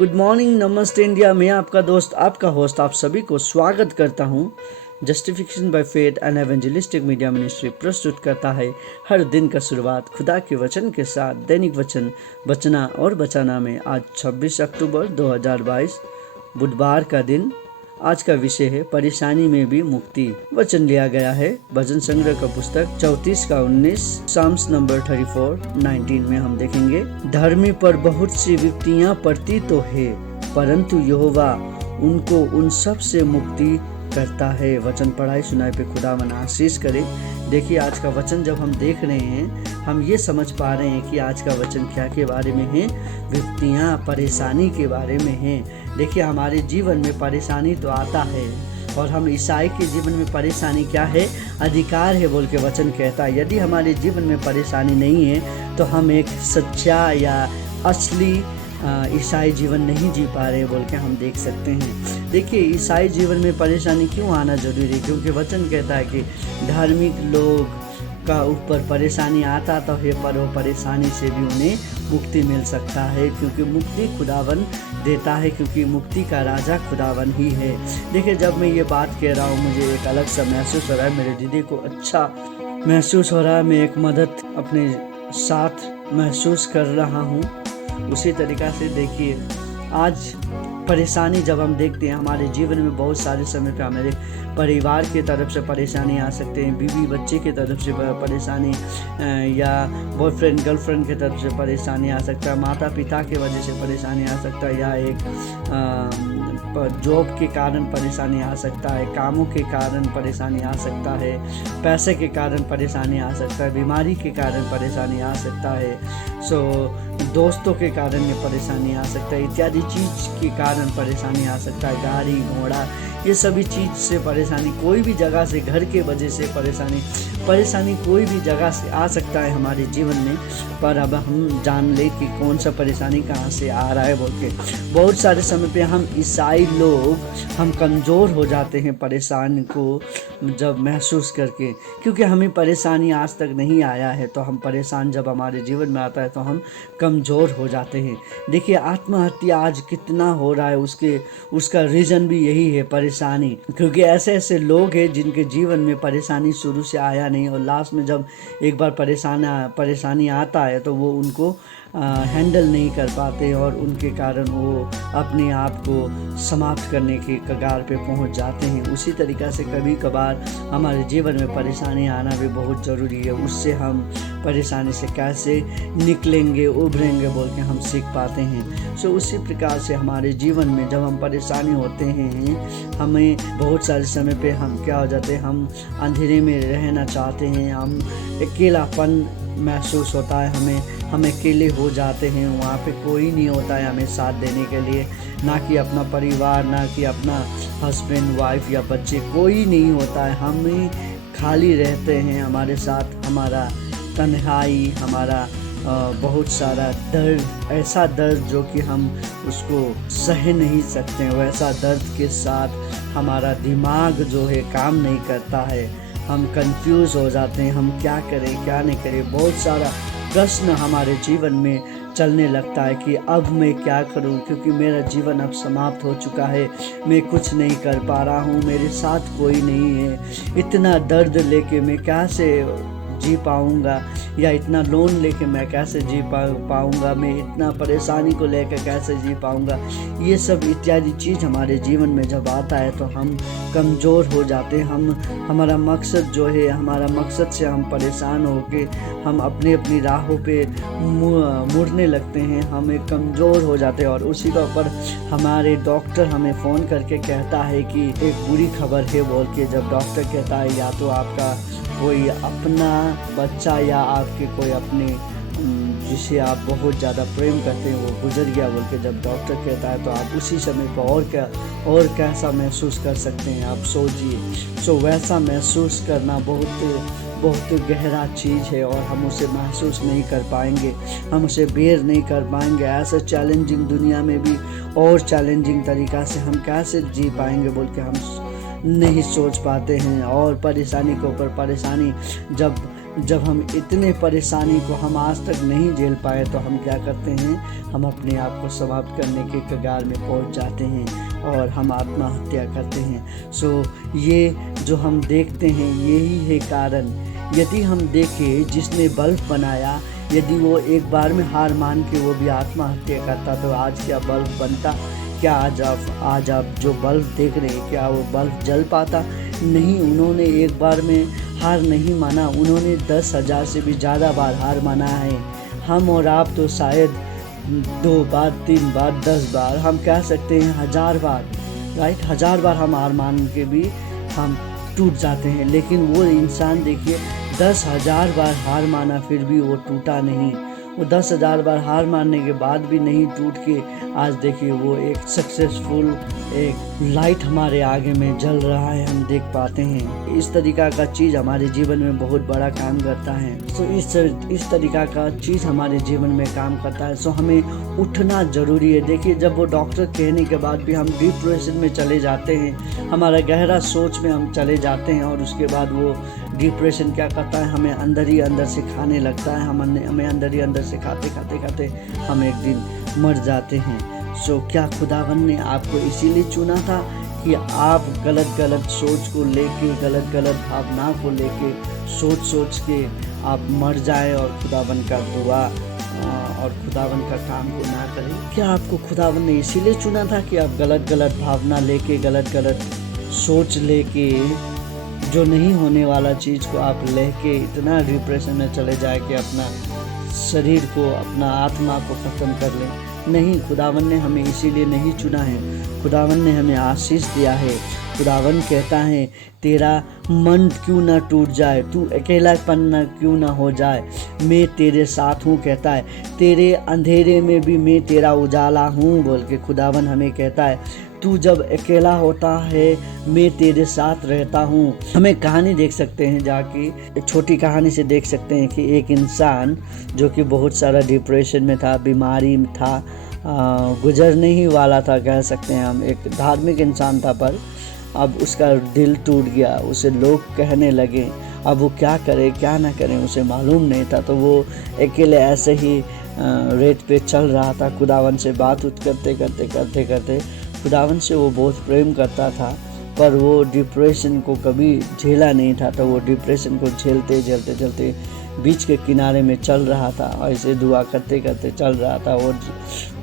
Good morning, नमस्ते India. मैं आपका दोस्त, आपका होस्ट, आप सभी को स्वागत करता हूँ। Justification by faith and evangelistic media ministry प्रस्तुत करता है हर दिन का शुरुआत खुदा के वचन के साथ। दैनिक वचन बचना और बचाना में आज 26 अक्टूबर 2022 बुधवार का दिन। आज का विषय है परेशानी में भी मुक्ति। वचन लिया गया है भजन संग्रह का पुस्तक 34 का 19, साम्स नंबर 34:19 में हम देखेंगे, धर्मी पर बहुत सी विपत्तियां पड़ती तो है, परंतु यहोवा उनको उन सब से मुक्ति करता है। वचन पढ़ाई सुनाई पे खुदावन आशीष करे। देखिए, आज का वचन जब हम देख रहे हैं, हम ये समझ पा रहे हैं कि आज का वचन क्या के बारे में है। विपत्तियां, परेशानी के बारे में है। देखिए, हमारे जीवन में परेशानी तो आता है, और हम ईसाई के जीवन में परेशानी क्या है? अधिकार है बोल के वचन कहता है। यदि हमारे जीवन में परेशानी नहीं है तो हम एक सच्चा या असली ईसाई जीवन नहीं जी पा रहे बोल के हम देख सकते हैं। देखिए, ईसाई जीवन में परेशानी क्यों आना जरूरी है? क्योंकि वचन कहता है कि धार्मिक लोग का ऊपर परेशानी आता तो है, पर वो परेशानी से भी उन्हें मुक्ति मिल सकता है, क्योंकि मुक्ति खुदावन देता है, क्योंकि मुक्ति का राजा खुदावन ही है। देखिए, जब मैं ये बात कह रहा हूँ, मुझे एक अलग सा महसूस हो रहा है। मेरे दीदी को अच्छा महसूस हो रहा है। मैं एक मदद अपने साथ महसूस कर रहा हूँ। उसी तरीक़ा से देखिए, आज परेशानी जब हम देखते हैं हमारे जीवन में, बहुत सारे समय पे हमारे परिवार की तरफ से परेशानी आ सकते हैं, बीवी बच्चे की तरफ से परेशानी, या बॉयफ्रेंड गर्लफ्रेंड की तरफ से परेशानी आ सकता है, माता पिता की वजह से परेशानी आ सकता है, या एक जॉब के कारण परेशानी आ सकता है, कामों के कारण परेशानी आ सकता है, पैसे के कारण परेशानी आ सकता है, बीमारी के कारण परेशानी आ सकता है, दोस्तों के कारण ये परेशानी आ सकता है, इत्यादि चीज़ के कारण परेशानी आ सकता है, गाड़ी घोड़ा, ये सभी चीज़ से परेशानी, कोई भी जगह से, घर के वजह से परेशानी कोई भी जगह से आ सकता है हमारे जीवन में। पर अब हम जान ले कि कौन सा परेशानी कहाँ से आ रहा है बोल के। बहुत सारे समय पे हम ईसाई लोग हम कमज़ोर हो जाते हैं परेशानी को जब महसूस करके, क्योंकि हमें परेशानी आज तक नहीं आया है, तो हम परेशान जब हमारे जीवन में आता है तो हम कमज़ोर हो जाते हैं। देखिए, आत्महत्या आज कितना हो रहा है, उसका रीज़न भी यही है, परेशानी। क्योंकि ऐसे ऐसे लोग हैं जिनके जीवन में परेशानी शुरू से आया नहीं, और लास्ट में जब एक बार परेशानी आता है तो वो उनको हैंडल नहीं कर पाते, और उनके कारण वो अपने आप को समाप्त करने के कगार पे पहुंच जाते हैं। उसी तरीक़ा से कभी कभार हमारे जीवन में परेशानी आना भी बहुत ज़रूरी है। उससे हम परेशानी से कैसे निकलेंगे, उभरेंगे बोल के हम सीख पाते हैं। उसी प्रकार से हमारे जीवन में जब हम परेशानी होते हैं, हमें बहुत सारे समय पे हम क्या हो जाते हैं, हम अंधेरे में रहना चाहते हैं, हम अकेलापन महसूस होता है, हम अकेले हो जाते हैं। वहाँ पे कोई नहीं होता है हमें साथ देने के लिए, ना कि अपना परिवार, ना कि अपना हस्बैंड वाइफ या बच्चे, कोई नहीं होता है। हम ही खाली रहते हैं, हमारे साथ हमारा तन्हाई, हमारा बहुत सारा दर्द, ऐसा दर्द जो कि हम उसको सह नहीं सकते, वैसा दर्द के साथ हमारा दिमाग जो है काम नहीं करता है, हम कंफ्यूज हो जाते हैं, हम क्या करें क्या नहीं करें। बहुत सारा प्रश्न हमारे जीवन में चलने लगता है कि अब मैं क्या करूं, क्योंकि मेरा जीवन अब समाप्त हो चुका है, मैं कुछ नहीं कर पा रहा हूं, मेरे साथ कोई नहीं है, इतना दर्द लेके मैं कैसे जी पाऊंगा, या इतना लोन लेके मैं कैसे जी पाऊंगा, मैं इतना परेशानी को लेकर कैसे जी पाऊंगा। ये सब इत्यादि चीज़ हमारे जीवन में जब आता है तो हम कमज़ोर हो जाते हैं। हमारा मकसद जो है, हमारा मकसद से हम परेशान होके हम अपनी राहों पे मुड़ने लगते हैं, हम एक कमज़ोर हो जाते हैं। और उसी के ऊपर हमारे डॉक्टर हमें फ़ोन करके कहता है कि एक बुरी खबर है बोल के। जब डॉक्टर कहता है या तो आपका कोई अपना बच्चा या आपके कोई अपने जिसे आप बहुत ज़्यादा प्रेम करते हैं वो गुजर गया बोल के जब डॉक्टर कहता है, तो आप उसी समय पर और कैसा महसूस कर सकते हैं, आप सोचिए। वैसा महसूस करना बहुत गहरा चीज़ है, और हम उसे महसूस नहीं कर पाएंगे, हम उसे बेयर नहीं कर पाएंगे। ऐसा चैलेंजिंग दुनिया में भी और चैलेंजिंग तरीक़ा से हम कैसे जी पाएंगे बोल के हम नहीं सोच पाते हैं। और परेशानी के ऊपर परेशानी जब जब हम इतने परेशानी को हम आज तक नहीं झेल पाए तो हम क्या करते हैं, हम अपने आप को समाप्त करने के कगार में पहुंच जाते हैं और हम आत्महत्या करते हैं। सो ये जो हम देखते हैं यही है कारण। यदि हम देखें जिसने बल्ब बनाया, यदि वो एक बार में हार मान के वो भी आत्महत्या करता तो आज क्या बल्ब बनता? क्या आज आप जो बल्ब देख रहे हैं क्या वो बल्ब जल पाता? नहीं, उन्होंने एक बार में हार नहीं माना, उन्होंने 10,000 से भी ज़्यादा बार हार माना है। हम और आप तो शायद 2 बार, 3 बार, 10 बार, हम कह सकते हैं 1000 बार, राइट, 1000 बार हम हार मान के भी हम टूट जाते हैं। लेकिन वो इंसान देखिए 10,000 बार हार माना फिर भी वो टूटा नहीं। वो 10,000 बार हार मारने के बाद भी नहीं टूट के आज देखिए वो एक सक्सेसफुल एक लाइट हमारे आगे में जल रहा है, हम देख पाते हैं। इस तरीका का चीज़ हमारे जीवन में बहुत बड़ा काम करता है। सो इस तरीका का चीज़ हमारे जीवन में काम करता है। सो हमें उठना ज़रूरी है। देखिए जब वो डॉक्टर कहने के बाद भी हम डिप्रेशन में चले जाते हैं, हमारा गहरा सोच में हम चले जाते हैं और उसके बाद वो डिप्रेशन क्या करता है, हमें अंदर ही अंदर से खाने लगता है। हमें अंदर ही अंदर से खाते हम एक दिन मर जाते हैं। सो क्या खुदावन ने आपको इसीलिए चुना था कि आप गलत सोच को लेके, गलत भावना को लेके सोच के आप मर जाए और खुदावन का दुआ और खुदावन का काम को ना करें? क्या आपको खुदावन ने इसीलिए चुना था कि आप गलत भावना लेके, गलत सोच लेके, जो नहीं होने वाला चीज़ को आप लेके इतना डिप्रेशन में चले जाए कि अपना शरीर को, अपना आत्मा को ख़त्म कर लें? नहीं, खुदावन ने हमें इसीलिए नहीं चुना है। खुदावन ने हमें आशीष दिया है। खुदावन कहता है तेरा मन क्यों ना टूट जाए, तू अकेलापन ना क्यों ना हो जाए, मैं तेरे साथ हूँ। कहता है तेरे अंधेरे में भी मैं तेरा उजाला हूँ बोल के खुदावन हमें कहता है। तू जब अकेला होता है मैं तेरे साथ रहता हूँ। हमें कहानी देख सकते हैं जाके, एक छोटी कहानी से देख सकते हैं कि एक इंसान जो कि बहुत सारा डिप्रेशन में था, बीमारी में था, गुजरने ही वाला था कह सकते हैं हम। एक धार्मिक इंसान था पर अब उसका दिल टूट गया। उसे लोग कहने लगे, अब वो क्या करे क्या ना करें उसे मालूम नहीं था। तो वो अकेले ऐसे ही रेत पे चल रहा था। खुदावन से बात करते खुदावन से वो बहुत प्रेम करता था पर वो डिप्रेशन को कभी झेला नहीं था। तो वो डिप्रेशन को झेलते बीच के किनारे में चल रहा था, ऐसे दुआ करते चल रहा था। और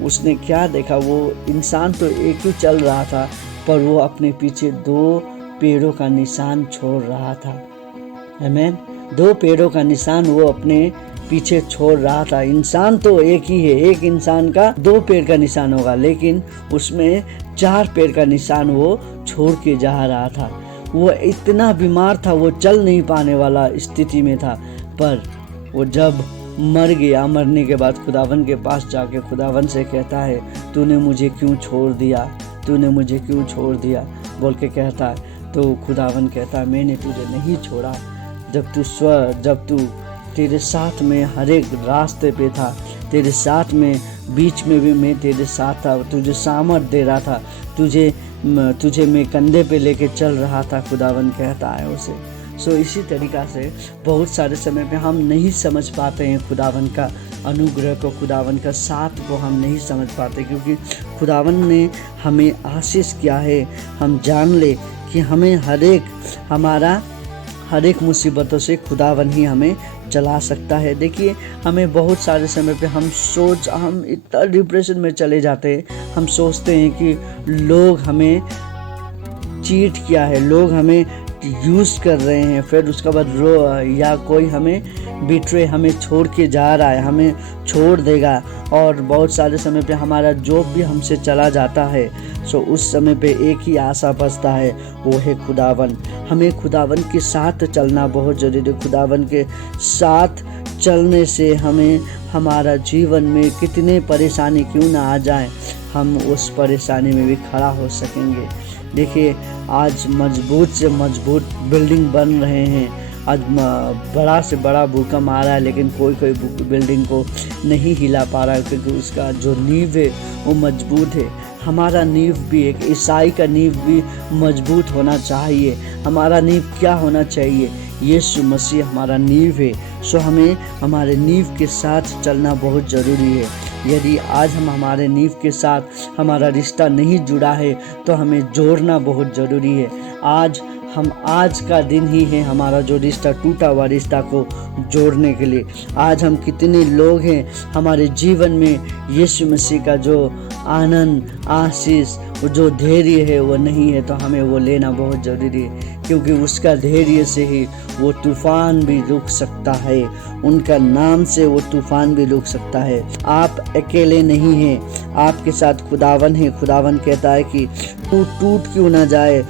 उसने क्या देखा, वो इंसान तो एक ही चल रहा था पर वो अपने पीछे 2 पेड़ों का निशान छोड़ रहा था। आमीन। 2 पेड़ों का निशान वो अपने पीछे छोड़ रहा था। इंसान तो एक ही है, एक इंसान का 2 पेड़ का निशान होगा, लेकिन उसमें 4 पेड़ का निशान वो छोड़ के जा रहा था। वो इतना बीमार था, वो चल नहीं पाने वाला स्थिति में था। पर वो जब मर गया, मरने के बाद खुदावन के पास जाके खुदावन से कहता है तूने मुझे क्यों छोड़ दिया बोल के कहता है। तो खुदावन कहता है मैंने तुझे नहीं छोड़ा। जब तू तेरे साथ में हर एक रास्ते पे था, तेरे साथ में बीच में भी मैं तेरे साथ था, तुझे सामर्थ दे रहा था, तुझे मैं कंधे पे लेके चल रहा था, खुदावन कहता है उसे। सो इसी तरीक़ा से बहुत सारे समय पे हम नहीं समझ पाते हैं खुदावन का अनुग्रह को, खुदावन का साथ को हम नहीं समझ पाते, क्योंकि खुदावन ने हमें आशीष किया है। हम जान ले कि हमें हर एक मुसीबतों से खुदावन ही हमें चला सकता है। देखिए हमें बहुत सारे समय पे हम इतना डिप्रेशन में चले जाते हैं, हम सोचते हैं कि लोग हमें चीट किया है, लोग हमें यूज़ कर रहे हैं, फिर उसके बाद या कोई हमें छोड़ के जा रहा है, हमें छोड़ देगा। और बहुत सारे समय पे हमारा जॉब भी हमसे चला जाता है। सो उस समय पे एक ही आशा बचता है, वो है खुदावन। हमें खुदावन के साथ चलना बहुत ज़रूरी है। खुदावन के साथ चलने से हमें हमारा जीवन में कितने परेशानी क्यों ना आ जाए, हम उस परेशानी में भी खड़ा हो सकेंगे। देखिए आज मजबूत से मजबूत बिल्डिंग बन रहे हैं, आज बड़ा से बड़ा भूकंप आ रहा है, लेकिन कोई बिल्डिंग को नहीं हिला पा रहा है, क्योंकि उसका जो नींव है वो मजबूत है। हमारा नींव भी, एक ईसाई का नींव भी मजबूत होना चाहिए। हमारा नींव क्या होना चाहिए यीशु मसीह हमारा नींव है। सो हमें हमारे नींव के साथ चलना बहुत ज़रूरी है। यदि आज हम हमारे नींव के साथ हमारा रिश्ता नहीं जुड़ा है तो हमें जोड़ना बहुत ज़रूरी है। आज का दिन ही है हमारा जो रिश्ता टूटा हुआ रिश्ता को जोड़ने के लिए। आज हम कितने लोग हैं हमारे जीवन में यीशु मसीह का जो आनंद, आशीष, जो धैर्य है वो नहीं है, तो हमें वो लेना बहुत ज़रूरी है, क्योंकि उसका धैर्य से ही वो तूफान भी रुक सकता है। उनका नाम से वो तूफान भी रुक सकता है। आप अकेले नहीं हैं, आपके साथ खुदावन है। खुदावन कहता है कि तू टूट क्यों ना जाए,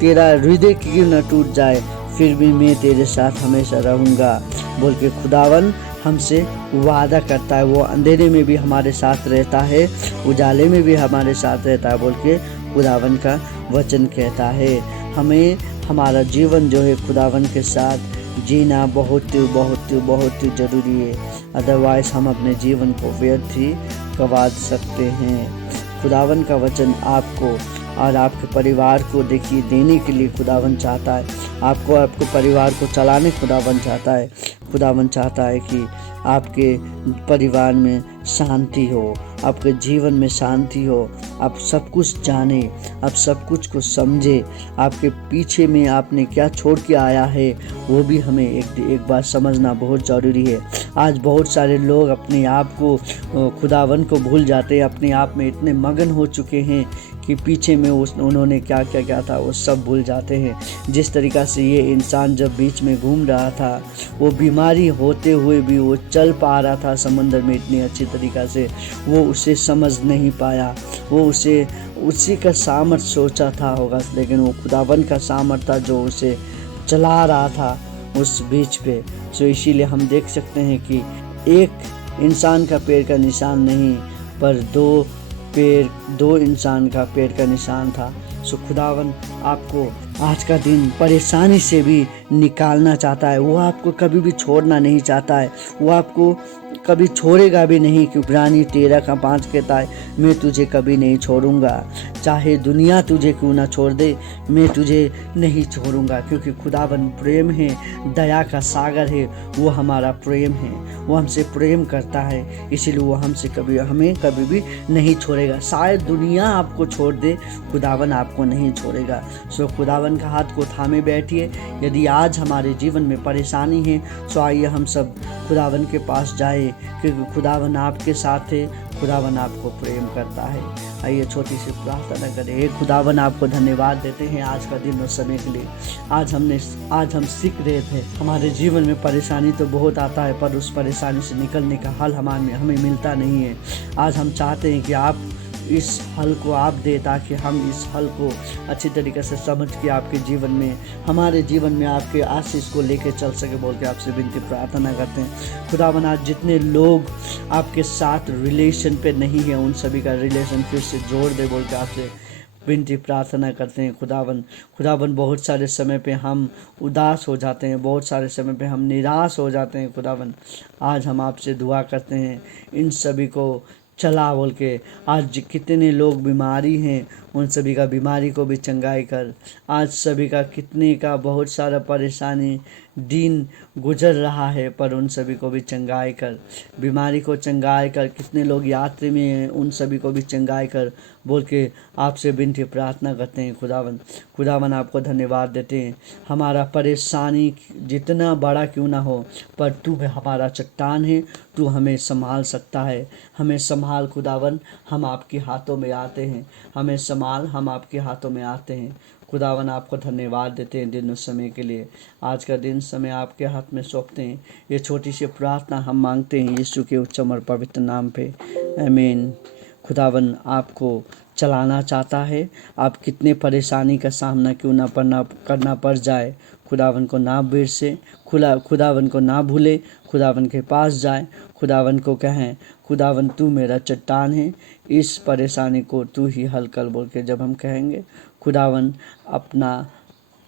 तेरा हृदय क्यों न टूट जाए, फिर भी मैं तेरे साथ हमेशा रहूँगा बोल के खुदावन हमसे वादा करता है। वो अंधेरे में भी हमारे साथ रहता है, उजाले में भी हमारे साथ रहता है बोल के खुदावन का वचन कहता है। हमें हमारा जीवन जो है खुदावन के साथ जीना बहुत बहुत बहुत ज़रूरी है, अदरवाइज हम अपने जीवन को व्यर्थ ही गंवा सकते हैं। खुदावन का वचन आपको और आपके परिवार को देखिए देने के लिए खुदावन चाहता है। आपके परिवार को चलाने खुदावन चाहता है। खुदावन चाहता है कि आपके परिवार में शांति हो, आपके जीवन में शांति हो, आप सब कुछ जाने, आप सब कुछ को समझे। आपके पीछे में आपने क्या छोड़ के आया है वो भी हमें एक बार समझना बहुत ज़रूरी है। आज बहुत सारे लोग अपने आप को खुदावन को भूल जाते हैं, अपने आप में इतने मगन हो चुके हैं कि पीछे में उन्होंने क्या क्या क्या था वो सब भूल जाते हैं। जिस तरीक़ा से ये इंसान जब बीच में घूम रहा था, वो बीमारी होते हुए भी वो चल पा रहा था समंदर में इतनी अच्छी तरीक़ा से, वो उसे समझ नहीं पाया। वो उसी का सामर्थ सोचा था होगा, लेकिन वो खुदावन का सामर्थ था जो उसे चला रहा था उस बीच पे। सो इसीलिए हम देख सकते हैं कि एक इंसान का पैर का निशान नहीं, पर दो इंसान का पैर का निशान था। सो खुदावन आपको आज का दिन परेशानी से भी निकालना चाहता है। वो आपको कभी भी छोड़ना नहीं चाहता है, वो आपको कभी छोड़ेगा भी नहीं, क्योंकि इब्रानी 13:5 कहता है, मैं तुझे कभी नहीं छोड़ूंगा, चाहे दुनिया तुझे क्यों ना छोड़ दे, मैं तुझे नहीं छोड़ूंगा। क्योंकि खुदावन प्रेम है, दया का सागर है, वो हमारा प्रेम है, वो हमसे प्रेम करता है, इसीलिए वो हमें कभी भी नहीं छोड़ेगा। शायद दुनिया आपको छोड़ दे, खुदावन आपको नहीं छोड़ेगा। सो खुदावन का हाथ को थामे बैठिए। यदि आज हमारे जीवन में परेशानी है तो आइए हम सब खुदावन के पास जाए, क्योंकि खुदावन आपके साथ है, खुदावन आपको प्रेम करता है। आइए छोटी सी प्रार्थना करें। खुदावन आपको धन्यवाद देते हैं आज का दिन और समय के लिए। आज हम सीख रहे थे, हमारे जीवन में परेशानी तो बहुत आता है, पर उस परेशानी से निकलने का हल हमें मिलता नहीं है। आज हम चाहते हैं कि आप इस हल को आप दे, ताकि हम इस हल को अच्छी तरीके से समझ के आपके जीवन में, हमारे जीवन में आपके आशीष को लेकर चल सके बोल के आपसे विनती प्रार्थना करते हैं। खुदावन आज जितने लोग आपके साथ रिलेशन पे नहीं है, उन सभी का रिलेशन फिर से जोड़ दे बोल के आपसे विनती प्रार्थना करते हैं। खुदावन बहुत सारे समय पे हम उदास हो जाते हैं, बहुत सारे समय पे हम निराश हो जाते हैं। खुदावन आज हम आपसे दुआ करते हैं, इन सभी को चला बोल के। आज कितने लोग बीमारी हैं, उन सभी का बीमारी को भी चंगाई कर। आज सभी का कितने का बहुत सारा परेशानी दिन गुजर रहा है, पर उन सभी को भी चंगाई कर, बीमारी को चंगाई कर। कितने लोग यात्री में हैं, उन सभी को भी चंगाई कर बोल के आपसे विनती प्रार्थना करते हैं। खुदावन आपको धन्यवाद देते हैं। हमारा परेशानी जितना बड़ा क्यों ना हो, पर तू हमारा चट्टान है, तू हमें संभाल सकता है। हमें संभाल खुदावन, हम आपके हाथों में आते हैं। हमें संभाल, हम आपके हाथों में आते हैं। खुदावन आपको धन्यवाद देते हैं दिन और समय के लिए। आज का दिन समय आपके हाथ में सौंपते हैं। ये छोटी सी प्रार्थना हम मांगते हैं यीशु के उत्तम और पवित्र नाम पे, आमीन। खुदावन आपको चलाना चाहता है, आप कितने परेशानी का सामना क्यों ना करना पड़ जाए, खुदावन को ना बिरसे, खुदावन को ना भूले, खुदावन के पास जाए, खुदावन को कहें, खुदावन तू मेरा चट्टान है, इस परेशानी को तू ही हल कर बोल के जब हम कहेंगे, खुदावन अपना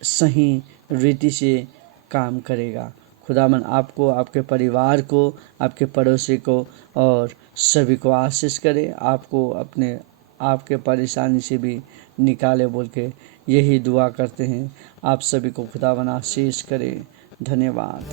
सही रीति से काम करेगा। खुदावन आपको, आपके परिवार को, आपके पड़ोसी को और सभी को आशीष करे, आपको अपने आपके परेशानी से भी निकाले बोल के यही दुआ करते हैं। आप सभी को खुदावंद आशीष करे। धन्यवाद।